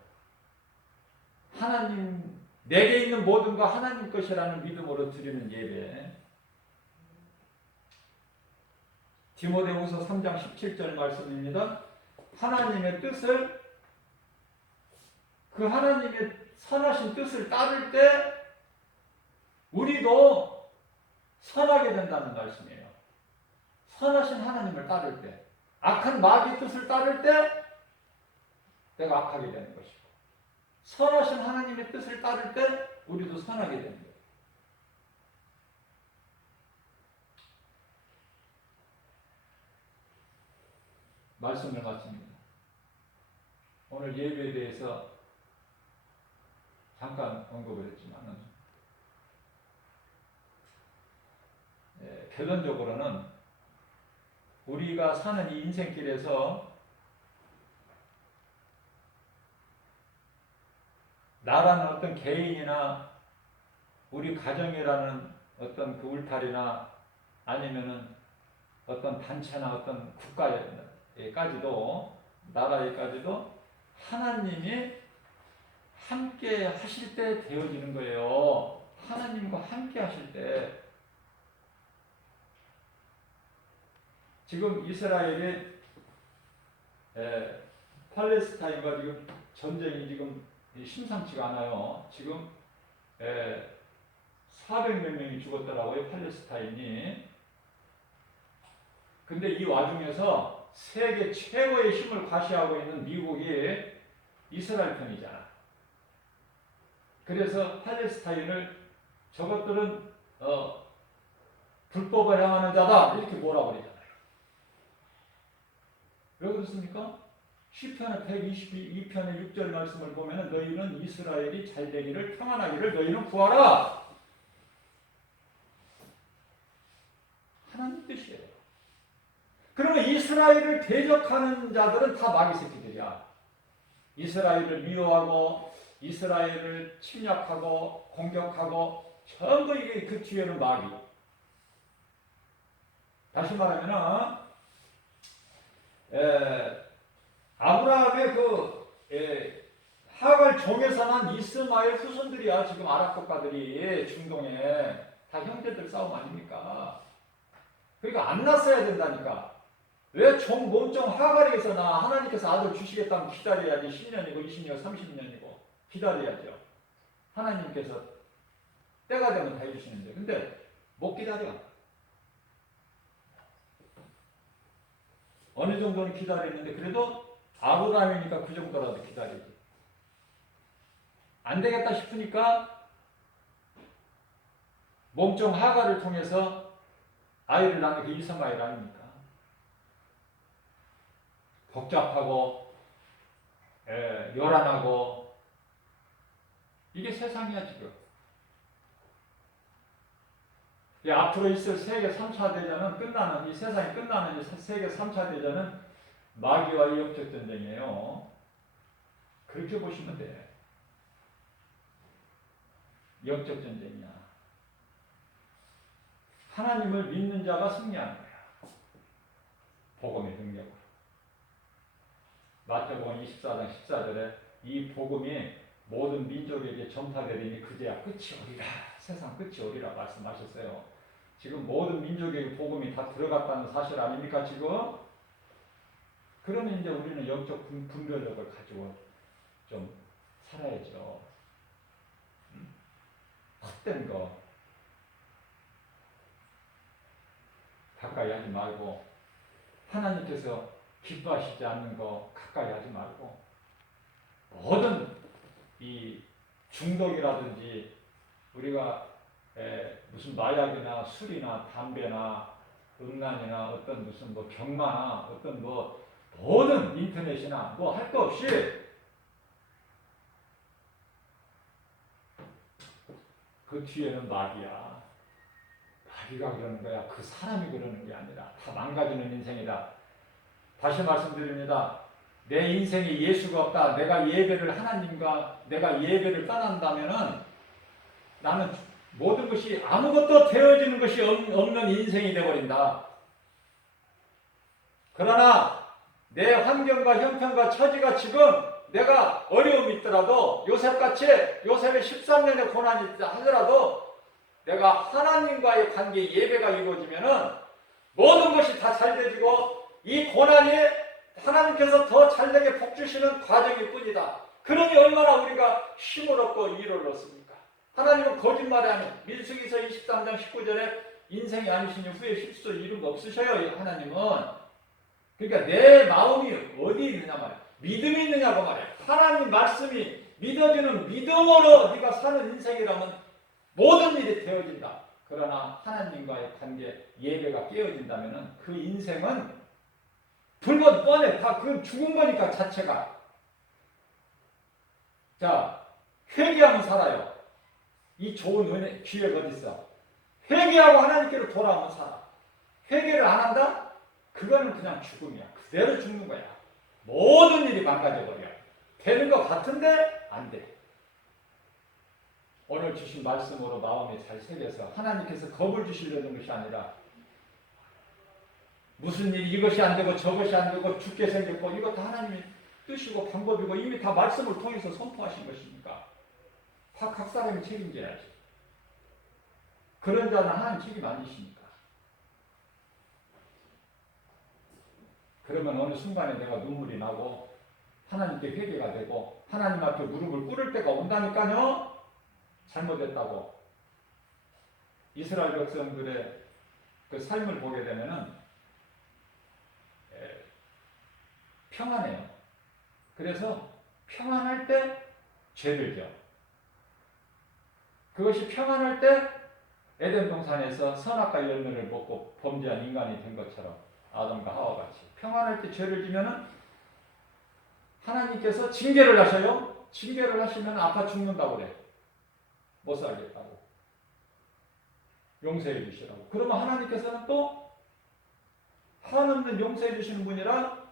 하나님 내게 있는 모든 거 하나님 것이라는 믿음으로 드리는 예배. 디모데후서 3장 17절 말씀입니다. 하나님의 뜻을 그 하나님의 선하신 뜻을 따를 때 우리도 선하게 된다는 말씀이에요. 선하신 하나님을 따를 때, 악한 마귀의 뜻을 따를 때 내가 악하게 되는 것이고 선하신 하나님의 뜻을 따를 때 우리도 선하게 되는 거예요. 말씀을 마칩니다. 오늘 예배에 대해서 잠깐 언급을 했지만은 결론적으로는 우리가 사는 이 인생길에서 나라는 어떤 개인이나 우리 가정이라는 어떤 그 울타리나 아니면은 어떤 단체나 어떤 국가에까지도 나라에까지도 하나님이 함께 하실 때 되어지는 거예요. 하나님과 함께 하실 때. 지금 이스라엘이 팔레스타인과 지금 전쟁이 지금 심상치가 않아요. 지금 400몇 명이 죽었더라고요. 팔레스타인이. 근데 이 와중에서 세계 최고의 힘을 과시하고 있는 미국이 이스라엘 편이잖아. 그래서 팔레스타인을 저것들은 불법을 행하는 자다 이렇게 몰아버리잖아요. 왜 그렇습니까? 시편의 122편의 6절 말씀을 보면 너희는 이스라엘이 잘되기를 평안하기를 너희는 구하라. 하나님 뜻이에요. 그러면 이스라엘을 대적하는 자들은 다 마귀 새끼들이야. 이스라엘을 미워하고 이스라엘을 침략하고 공격하고 전부 이게 그 뒤에는 마귀. 다시 말하면 아브라함의 하갈 종에서 난 이스마엘 후손들이야. 지금 아랍 국가들이 중동에 다 형제들 싸움 아닙니까? 그러니까 안 났어야 된다니까. 왜 몸종 하갈에서 나 하나님께서 아들 주시겠다면 기다려야지. 10년이고 20년, 30년이고 기다려야죠. 하나님께서 때가 되면 다 해주시는데 근데 못 기다려. 어느 정도는 기다렸는데 그래도 아브라함이니까 그 정도라도 기다리지. 안 되겠다 싶으니까 몸종 하갈을 통해서 아이를 낳는 게 이스마엘 아닙니까? 복잡하고 요란하고 이게 세상이야 지금. 앞으로 있을 세계 3차 대전은 끝나는 이 세상이 끝나는 이 세계 3차 대전은 마귀와의 영적 전쟁이에요. 그렇게 보시면 돼. 영적 전쟁이야. 하나님을 믿는 자가 승리하는 거야. 복음의 능력으로. 마태복음 24장 14절에 이 복음이 모든 민족에게 전파되리니 그제야 끝이 오리라. 세상 끝이 오리라 말씀하셨어요. 지금 모든 민족에게 복음이 다 들어갔다는 사실 아닙니까 지금? 그러면 이제 우리는 영적 분별력을 가지고 좀 살아야죠. 헛된 거 가까이 하지 말고 하나님께서 기뻐하시지 않는 거 가까이 하지 말고 모든 이 중독이라든지 우리가 무슨 마약이나 술이나 담배나 음란이나 어떤 무슨 뭐 경마나 어떤 뭐 모든 인터넷이나 뭐 할 거 없이 그 뒤에는 마귀야. 마귀가 그러는 거야. 그 사람이 그러는 게 아니라 다 망가지는 인생이다. 다시 말씀드립니다. 내 인생에 예수가 없다. 내가 예배를 하나님과 내가 예배를 떠난다면은 나는 모든 것이 아무것도 되어지는 것이 없는 인생이 되어버린다. 그러나 내 환경과 형편과 처지가 지금 내가 어려움이 있더라도 요셉같이 요셉의 13년의 고난이 있다 하더라도 내가 하나님과의 관계 예배가 이루어지면은 모든 것이 다 잘되어지고 이 고난이 하나님께서 더 잘되게 복주시는 과정일 뿐이다. 그러니 얼마나 우리가 힘을 얻고 위로를 얻습니까? 하나님은 거짓말이 아니에요. 민수기서 23장 19절에 인생이 아니시니 후에 실수 이룬 거 없으셔요. 하나님은. 그러니까 내 마음이 어디 있느냐 말이야. 믿음이 있느냐고 말이야. 하나님 말씀이 믿어지는 믿음으로 네가 사는 인생이라면 모든 일이 되어진다. 그러나 하나님과의 관계 예배가 깨어진다면 그 인생은 불건 뻔해. 다 그 죽은 거니까 자체가. 자, 회개하면 살아요. 이 좋은 은혜, 기회가 어디 있어? 회개하고 하나님께로 돌아오면 살아. 회개를 안 한다? 그거는 그냥 죽음이야. 그대로 죽는 거야. 모든 일이 망가져버려. 되는 것 같은데 안 돼. 오늘 주신 말씀으로 마음에 잘 새겨서 하나님께서 겁을 주시려는 것이 아니라 무슨 일 이것이 안 되고 저것이 안 되고 죽게 생겼고 이거 다 하나님의 뜻이고 방법이고 이미 다 말씀을 통해서 선포하신 것이니까 다 각 사람이 책임져야지. 그런 자는 하나님 책임 안 지시니까. 그러면 어느 순간에 내가 눈물이 나고 하나님께 회개가 되고 하나님 앞에 무릎을 꿇을 때가 온다니까요. 잘못했다고. 이스라엘 백성들의 그 삶을 보게 되면은 평안해요. 그래서 평안할 때 죄를 져. 그것이 평안할 때 에덴 동산에서 선악과 열매를 먹고 범죄한 인간이 된 것처럼 아담과 하와 같이 평안할 때 죄를 지면은 하나님께서 징계를 하셔요. 징계를 하시면 아파 죽는다고 그래. 못 살겠다고. 용서해 주시라고. 그러면 하나님께서는 또 한없는 용서해 주시는 분이라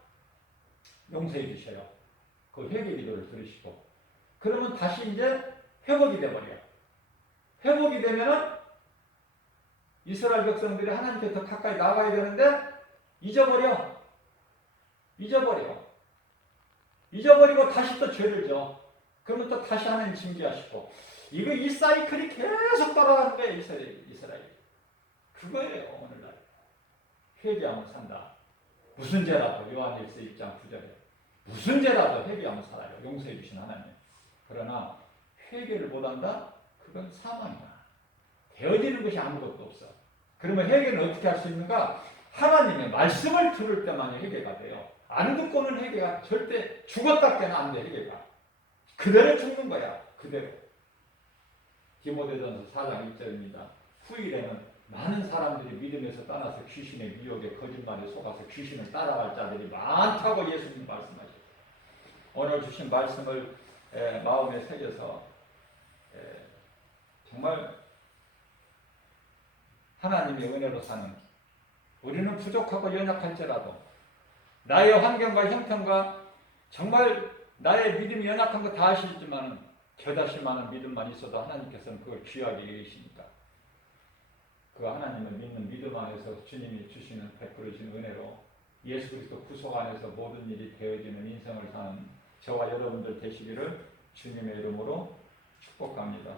용서해 주셔요. 그 회개 기도를 들으시고. 그러면 다시 이제 회복이 돼버려요. 회복이 되면은 이스라엘 백성들이 하나님께 더 가까이 나가야 되는데 잊어버려. 잊어버리고 다시 또 죄를 져. 그러면 또 다시 하나님 징계하시고. 이 사이클이 계속 돌아가는 거예요. 이스라엘. 그거예요. 오늘날. 회개하면 산다. 무슨 죄라도 요한일서 1장 9절에 무슨 죄라도 회개하면 살아요. 용서해 주신 하나님. 그러나 회개를 못한다? 그건 사망이야. 되어지는 것이 아무것도 없어. 그러면 회개는 어떻게 할 수 있는가? 하나님의 말씀을 들을 때만 회개가 돼요. 안 듣고는 회개가 절대 죽었다 깨나 안 돼. 회개가 그대로 죽는 거야. 그대로. 디모데전서 4장 1절입니다. 후일에는 많은 사람들이 믿음에서 떠나서 귀신의 미혹에 거짓말에 속아서 귀신을 따라갈 자들이 많다고 예수님 말씀하셨어요. 오늘 주신 말씀을 마음에 새겨서 정말 하나님의 은혜로 사는, 우리는 부족하고 연약할지라도 나의 환경과 형편과 정말 나의 믿음이 연약한 거 다 아시지만 겨다시 많은 믿음만 있어도 하나님께서는 그걸 귀하게 여기시니까 그 하나님을 믿는 믿음 안에서 주님이 주시는 베풀어진 은혜로 예수 그리스도 구속 안에서 모든 일이 되어지는 인생을 사는 저와 여러분들 되시기를 주님의 이름으로 축복합니다.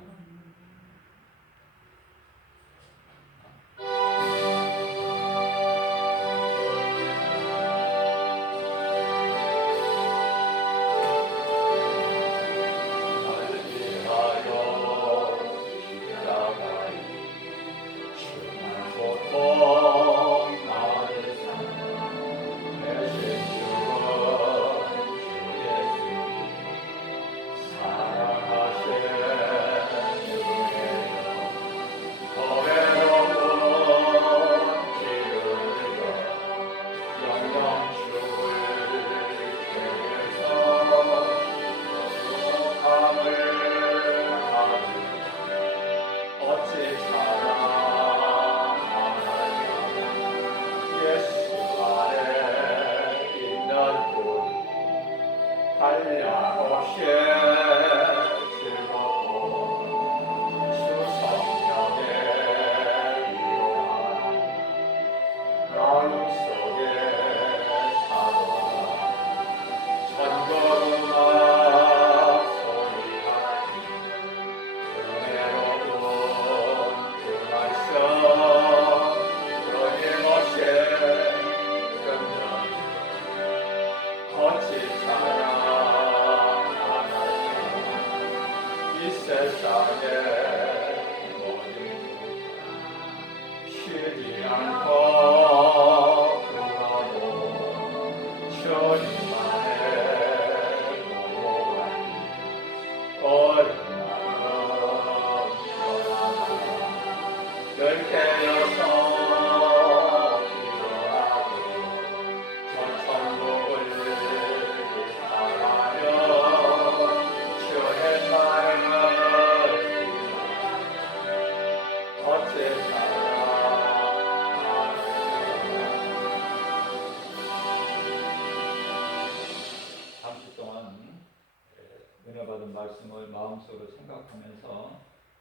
말씀을 마음속으로 생각하면서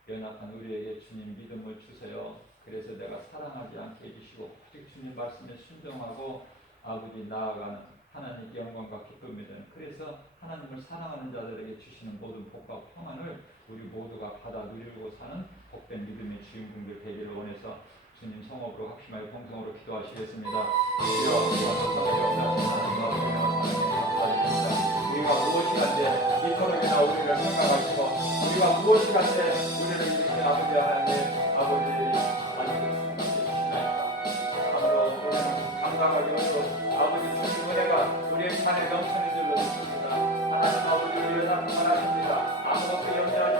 연약한 우리에게 주님 믿음을 주세요. 그래서 내가 사랑하지 않게 해주시고 오직 주님 말씀에 순종하고 아버지 나아가는 하나님께 영광과 기쁨이 되는, 그래서 하나님을 사랑하는 자들에게 주시는 모든 복과 평안을 우리 모두가 받아 누리고 사는 복된 믿음의 주인공들 되기를 원해서 주님 성업으로 확심하여 공성으로 기도하시겠습니다. 우리가 무엇이간데 이토록이나 우리를 생각하시고 우리가 무엇이간데 우리를 이렇게 아버지 하나님 참으로 우리는 감당하기 어려워 아버지 주신 은혜가 우리의 산에 넘치는 줄로 믿습니다. 하나님 아버지 우리를 나타나십니다. 아무것도 염려하지